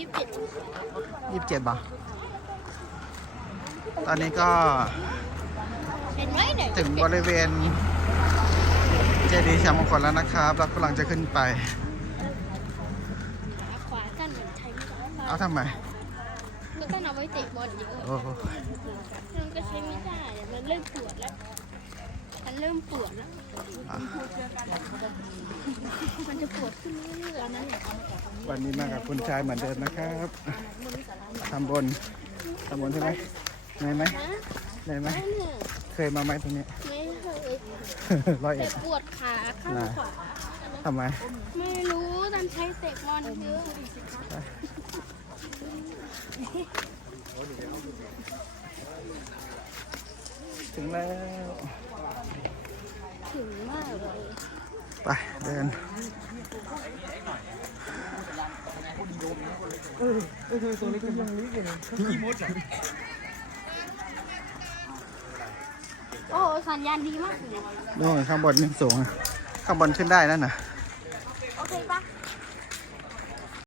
ยี่สิบเจ็ดยี่สิบเจ็ดบาทตอนนี้ก็เห็นไหมเนี่ยถึงบริเวณเจดีย์ชามงคลแล้วนะครับเรากำลังจะขึ้นไปขาขวาสั้นเหมือนใช้ไม่ได้เอาทำไมก็ต้องเอาไว้เตะบอลเยอะโอ้โหมันก็ใช้ไม่ได้อะมันเริ่มปวดแล้วมัน เริ่มปวดแล้วอะมันจะปวดขึ้นเรื่อยๆนะเนี่ยวันนี้มากับคุณชายเหมือนเดิมนะครับทำบนทำบนใช่ไหมเหนื่อยไหมนะเหนื่อยไหมไม่เหนื่อยเคยมาไหมตรงนี้ไม่เคยร้อยแต่เอ็ดปวดขาข้างขวาทำไม ไม่รู้ตอนใช้เตะบอลเยอะถึงแล้ว ถึงมากเลย ไปเดินโอ้สัญญาณดีมากเลยโน่นข้างบนยังสูงข้างบนขึ้นได้นั่นน่ะ